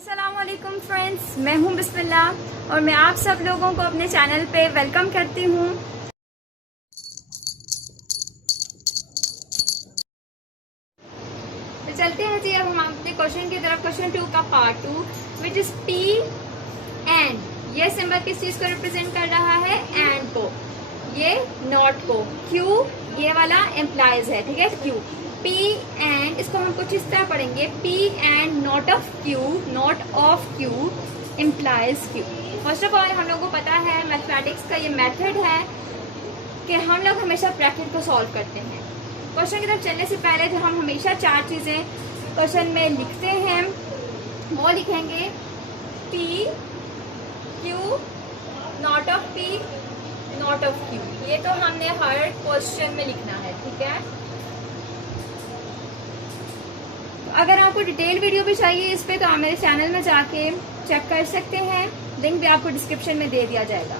अस्सलामुअलैकुम फ्रेंड्स, मैं हूं बिस्मिल्लाह और मैं आप सब लोगों को अपने चैनल पे वेलकम करती हूं। तो चलते हैं जी, अब हम अपने क्वेश्चन की तरफ। क्वेश्चन 2 का part 2 which is P and. ये सिंबल किस चीज को रिप्रेजेंट कर रहा है? एंड को, ये नॉट को। क्यू ये वाला एम्प्लाइज है, ठीक है, क्यू। P एंड, इसको हम कुछ इस तरह पढ़ेंगे, P and not of Q, not of Q implies Q। First of all हम लोगों को पता है मैथमेटिक्स का ये मेथड है कि हम लोग हमेशा ब्रैकेट को सॉल्व करते हैं। क्वेश्चन की तरफ चलने से पहले जो हम हमेशा चार चीजें क्वेश्चन में लिखते हैं वो लिखेंगे P Q not of P not of Q। ये तो हमने हर क्वेश्चन में लिखना है, ठीक है। अगर आपको डिटेल वीडियो भी चाहिए इस पे तो आप मेरे चैनल में जाके चेक कर सकते हैं, लिंक भी आपको डिस्क्रिप्शन में दे दिया जाएगा,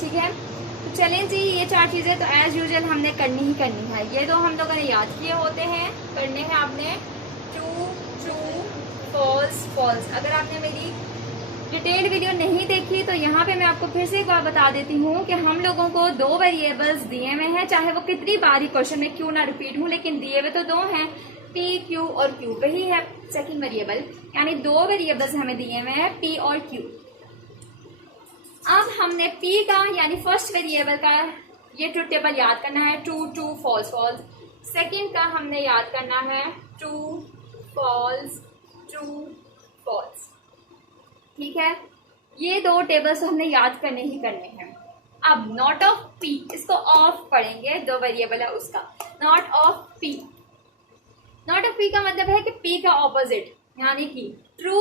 ठीक है। तो चलें जी, ये चार चीजें तो एज यूजुअल हमने करनी ही करनी है। ये तो हम लोगों ने याद किए होते हैं, करने हैं आपने ट्रू ट्रू फॉल्स फॉल्स। अगर आपने मेरी डिटेल वीडियो नहीं देखी तो यहाँ पे मैं आपको फिर से एक बार बता देती हूँ कि हम लोगों को दो वेरिएबल्स दिए हुए हैं, चाहे वो कितनी बार ही क्वेश्चन में क्यों ना रिपीट हूँ, लेकिन दिए हुए तो दो हैं, P Q और Q। वही है सेकंड वेरिएबल, यानी दो वेरिएबल्स हमें दिए हुए हैं P और Q। अब हमने P का यानी फर्स्ट वेरिएबल का ये ट्रूथ टेबल याद करना है, true true false false. Second का हमने याद करना है ट्रू फॉल्स ट्रू फॉल्स, ठीक है। ये दो टेबल्स हमने याद करने ही करने हैं। अब नॉट ऑफ P, इसको ऑफ पढ़ेंगे, दो वेरिएबल है उसका। Not of P, not of P का मतलब है कि P का ऑपोजिट, यानी कि ट्रू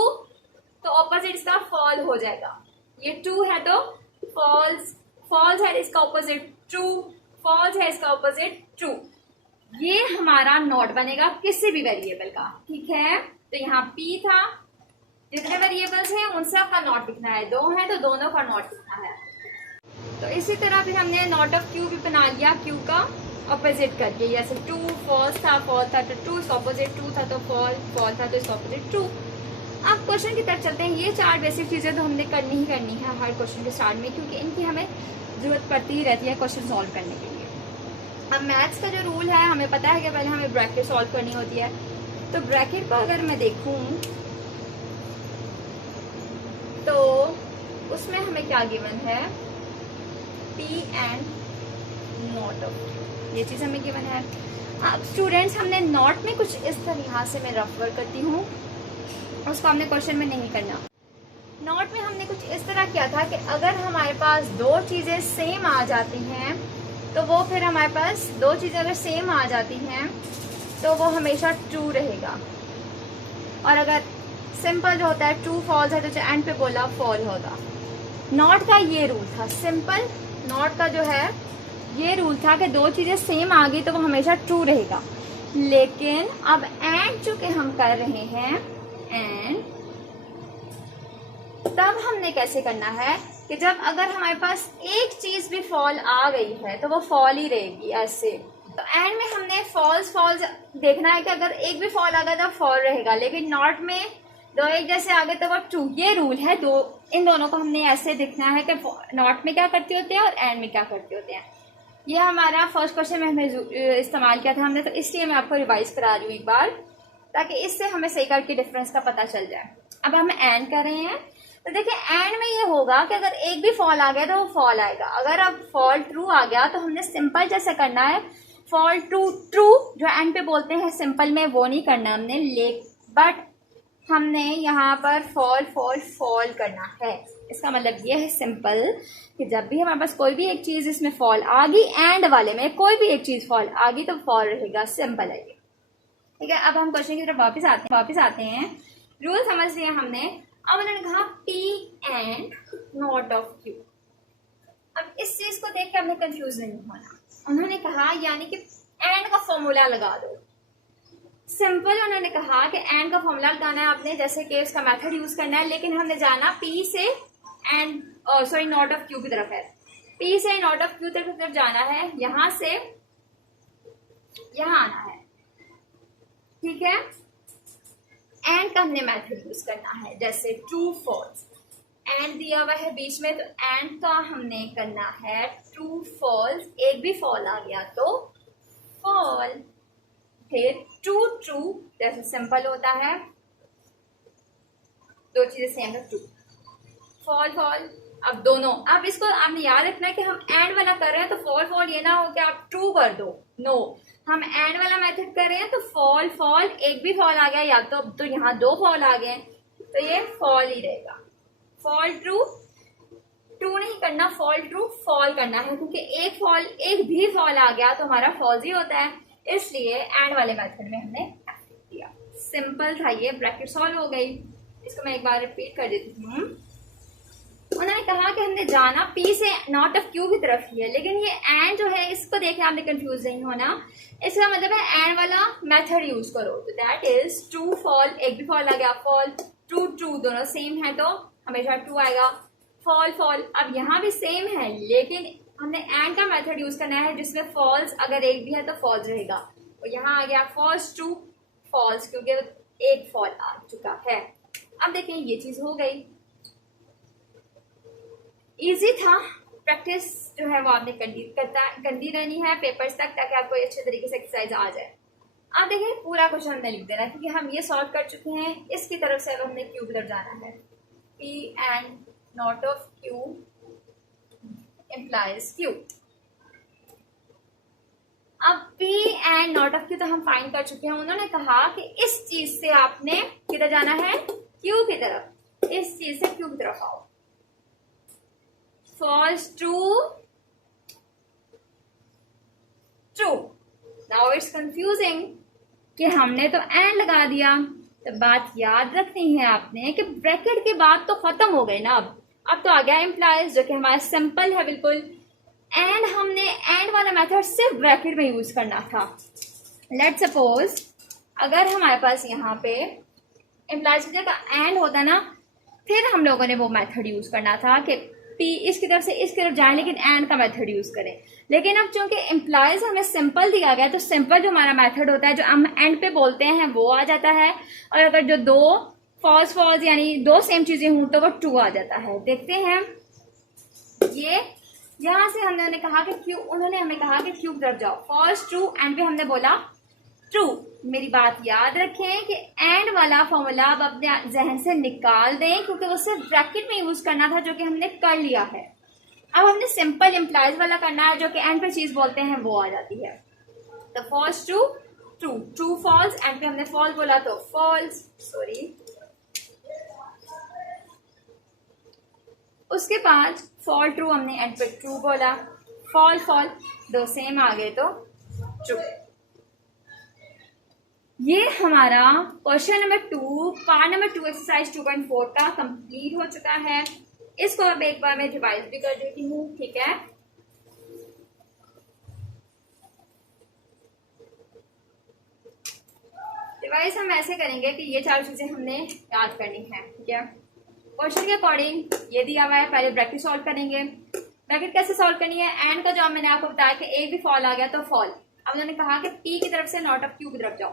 तो ऑपोजिट इसका फॉल हो जाएगा। ये ट्रू है तो फॉल्स, फॉल्स है इसका ऑपोजिट ट्रू, फॉल्स है इसका ऑपोजिट ट्रू। ये हमारा नॉट बनेगा किसी भी वेरिएबल का, ठीक है। तो यहाँ P था, जितने वेरिएबल्स हैं उन सब का नॉट लिखना है, दो है तो दोनों का नॉट लिखना है। तो इसी तरह फिर हमने नॉट ऑफ Q भी बना लिया, Q का ऑपोजिट करके, जैसे ट्रू फॉल्स था, फॉल्स था तो ट्रू, इसका ऑपोजिट ट्रू था तो फॉल, फॉल था तो इसका ऑपोजिट ट्रू। अब क्वेश्चन की तरफ चलते हैं। ये चार बेसिक चीजें तो हमने करनी ही करनी है हर क्वेश्चन के स्टार्ट में, क्योंकि इनकी हमें जरूरत पड़ती ही रहती है क्वेश्चन सॉल्व करने के लिए। अब मैथ्स का जो रूल है हमें पता है कि पहले हमें ब्रैकेट सॉल्व करनी होती है। तो ब्रैकेट को अगर मैं देखूं तो उसमें हमें क्या गिवन है, P and not of Q, ये चीज हमें गिवन है। अब स्टूडेंट्स, हमने नॉट में कुछ इस तरह से मैं रफ वर्क करती हूँ, उसको हमने क्वेश्चन में नहीं करना। नॉट में हमने कुछ इस तरह किया था कि अगर हमारे पास दो चीजें सेम आ जाती हैं तो वो फिर हमारे पास दो चीजें अगर सेम आ जाती हैं तो वो हमेशा ट्रू रहेगा। और अगर सिंपल जो होता है ट्रू फॉल्स है तो जो एंड पे बोला फॉल होगा। नॉट का ये रूल था, सिंपल नॉट का जो है ये रूल था कि दो चीजें सेम आ गई तो वो हमेशा ट्रू रहेगा। लेकिन अब एंड चूंकि हम कर रहे हैं एंड, तब हमने कैसे करना है कि जब अगर हमारे पास एक चीज भी फॉल आ गई है तो वो फॉल ही रहेगी ऐसे। तो एंड में हमने फॉल्स फॉल्स देखना है कि अगर एक भी फॉल आ गया तो फॉल रहेगा, लेकिन नॉट में दो एक जैसे आ गए तो वो ट्रू। ये रूल है, दो इन दोनों को हमने ऐसे देखना है कि नॉट में क्या करते होते हैं और एंड में क्या करते होते हैं। ये हमारा फर्स्ट क्वेश्चन में हमने इस्तेमाल किया था हमने, तो इसलिए मैं आपको रिवाइज करा रही हूँ एक बार, ताकि इससे हमें सही करके डिफरेंस का पता चल जाए। अब हम एंड कर रहे हैं तो देखिए एंड में ये होगा कि अगर एक भी फॉल आ गया तो वो फॉल आएगा। अगर अब फॉल ट्रू आ गया तो हमने सिंपल जैसे करना है, फॉल ट्रू ट्रू जो एंड पे बोलते हैं सिंपल में वो नहीं करना हमने, बट हमने यहाँ पर फॉल फॉल फॉल करना है। इसका मतलब ये है सिंपल कि जब भी हमारे पास कोई भी एक चीज इसमें फॉल आ गई, एंड वाले में कोई भी एक चीज फॉल आ गई तो फॉल रहेगा, सिंपल है ये, ठीक है। अब हम क्वेश्चन की तरफ वापस आते हैं। रूल समझ लिया हमने। अब उन्होंने कहा P and not of Q। अब इस चीज को देख के हमने कंफ्यूज नहीं होना। उन्होंने कहा यानी कि एंड का फॉर्मूला लगा दो। सिंपल उन्होंने कहा कि एंड का फॉर्मूला लगाना है आपने, जैसे कि उसका मेथड यूज करना है, लेकिन हमने जाना P से and sorry not of Q की तरफ है। P से नॉट ऑफ Q तरफ जाना है, यहां से यहां आना है, ठीक है। एंड का हमने मेथड यूज करना है, जैसे ट्रू फॉल्स, एंड दिया हुआ है बीच में, तो एंड का हमने करना है ट्रू फॉल्स, एक भी फॉल आ गया तो फॉल, फिर ट्रू ट्रू, जैसे सिंपल होता है, दो चीजें सेम है, ट्रू फॉल फॉल। अब दोनों, अब इसको आपने याद रखना है कि हम एंड वाला कर रहे हैं तो फॉल फॉल ये ना हो कि आप ट्रू कर दो, नो, हम एंड वाला मेथड कर रहे हैं तो फॉल फॉल, एक भी फॉल आ गया या तो यहाँ दो फॉल आ गए तो ये फॉल ही रहेगा। फॉल ट्रू, ट्रू नहीं करना, फॉल ट्रू फॉल करना है, क्योंकि एक भी फॉल आ गया तो हमारा फॉल्स ही होता है, इसलिए एंड वाले मेथड में हमने किया। सिंपल था ये, ब्रैकेट सॉल्व हो गई। इसको मैं एक बार रिपीट कर देती हूँ। उन्होंने कहा कि हमने जाना P से नॉट ऑफ Q की तरफ ही है, लेकिन ये एंड जो है इसको देखे आपने कंफ्यूज नहीं होना, इसका मतलब है एंड वाला मेथड यूज करो, तो दैट इज ट्रू फॉल, एक भी फॉल आ गया फॉल, ट्रू ट्रू दोनों सेम है तो हमेशा ट्रू आएगा, फॉल फॉल। अब यहाँ भी सेम है लेकिन हमने एंड का मेथड यूज करना है जिसमें फॉल्स अगर एक भी है तो फॉल्स रहेगा, तो यहाँ आ गया फॉल्स ट्रू फॉल्स, क्योंकि एक फॉल आ चुका है। अब देखें ये चीज हो गई, इजी था, प्रैक्टिस जो है वो आपने करती रहनी है पेपर्स तक, ताकि आपको अच्छे तरीके से एक्सरसाइज आ जाए। आप देखें पूरा क्वेश्चन हमने लिख देना, क्योंकि हम ये सॉल्व कर चुके हैं, इसकी तरफ से अब हमने क्यू की तरफ जाना है। P and not of Q implies Q। अब P and not of Q तो हम फाइंड कर चुके हैं, उन्होंने कहा कि इस चीज से आपने किधर जाना है, Q की तरफ, इस चीज से Q की तरफ आओ। False true, true। Now it's confusing कि हमने तो एंड लगा दिया, तो बात याद रखनी है आपने कि ब्रैकेट के बाद तो खत्म हो गए ना, अब तो आ गया इम्प्लाइज, जो कि हमारा सिंपल है बिल्कुल, एंड हमने एंड वाला मेथड सिर्फ ब्रैकेट में यूज करना था। लेट्स सपोज अगर हमारे पास यहाँ पे इम्प्लाइज की जगह एंड होता ना, फिर हम लोगों ने वो मेथड यूज करना था कि P इसकी तरफ से इसकी तरफ जाए, लेकिन एंड का मेथड यूज करें। लेकिन अब चूंकि इम्प्लाइज हमें सिंपल दिया गया, तो सिंपल जो हमारा मेथड होता है जो हम एंड पे बोलते हैं वो आ जाता है, और अगर जो दो फॉल्स फॉल्स यानी दो सेम चीजें हों तो वो ट्रू आ जाता है। देखते हैं, ये यहाँ से हमने कहा कि क्यू, उन्होंने हमें कहा कि क्यू की तरफ जाओ, फॉल्स ट्रू, एंड पे हमने बोला ट्रू। मेरी बात याद रखें कि एंड वाला फॉर्मूला अब अपने जहन से निकाल दें, क्योंकि वो सिर्फ ब्रैकेट में यूज करना था, जो कि हमने कर लिया है। अब हमने सिंपल इम्प्लाइज वाला करना है, जो कि एंड पे चीज बोलते हैं वो आ जाती है। तो false true true, true false, end पे हमने फॉल्स बोला तो फॉल्स, सॉरी, उसके बाद फॉल ट्रू हमने एंड पे ट्रू बोला, फॉल फॉल, दो सेम आ गए तो ट्रू। ये हमारा question number 2 part number 2 exercise 2.4 का कंप्लीट हो चुका है। इसको अब एक बार मैं रिवाइज भी कर देती हूँ, ठीक है। रिवाइज हम ऐसे करेंगे कि ये चार चीजें हमने याद करनी है, ठीक है। क्वेश्चन के अकॉर्डिंग ये दिया हुआ है, पहले ब्रैकेट सॉल्व करेंगे। ब्रैकेट कैसे सॉल्व करनी है, एंड का जवाब मैंने आपको बताया कि एक भी फॉल आ गया तो फॉल। अब उन्होंने कहा कि P की तरफ से नॉट ऑफ Q की तरफ जाओ,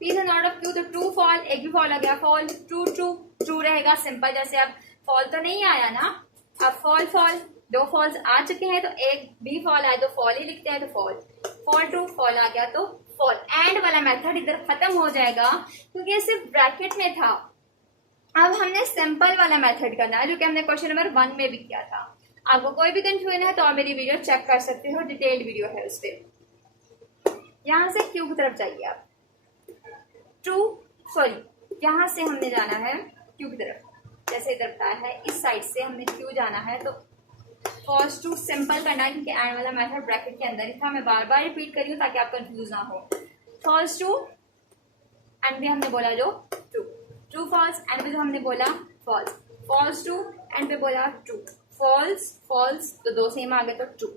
P से नॉट ऑफ Q तो ट्रू फॉल, एक भी फॉल आ गया फॉल, ट्रू ट्रू ट्रू रहेगा, सिंपल। जैसे अब फॉल तो नहीं आया ना, अब फॉल फॉल, दो फॉल्स आ चुके हैं तो एक भी फॉल आए तो फॉल ही लिखते हैं, तो फॉल, फॉल ट्रू, फॉल आ गया तो फॉल। एंड वाला मेथड इधर खत्म हो जाएगा क्योंकि ये सिर्फ ब्रैकेट में था। अब हमने सिंपल वाला मेथड करना है, जो कि हमने क्वेश्चन नंबर 1 में भी किया था। आपको कोई भी कंफ्यूजन है तो आप मेरी वीडियो चेक कर सकते हो, डिटेल्ड वीडियो है उस पर। यहाँ से Q की तरफ जाइए आप, ट्रू, सॉरी, यहाँ से हमने जाना है Q की तरफ, जैसे इधर बताया है इस साइड से हमने Q जाना है, तो फर्स्ट टू सिंपल करना है क्योंकि एंड वाला मेथड ब्रैकेट के अंदर ही था। मैं बार बार रिपीट कर रही हूँ ताकि आप कंफ्यूज ना हो। फर्स्ट टू, एंड में हमने बोला जो ट्रू, ट्रू फॉल्स, एंड में जो हमने बोला फॉल्स, फॉल्स टू, एंड पे बोला ट्रू, फॉल्स फॉल्स, तो दो सेम आ गए तो ट्रू।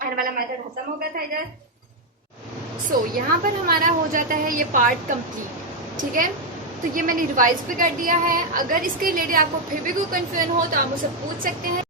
एंड वाला मेथड खत्म हो गया था इधर। सो यहाँ पर हमारा हो जाता है ये पार्ट कंप्लीट, ठीक है। तो ये मैंने रिवाइज भी कर दिया है। अगर इसके रिलेटेड आपको फिर भी कोई कंफ्यूजन हो तो आप मुझसे पूछ सकते हैं।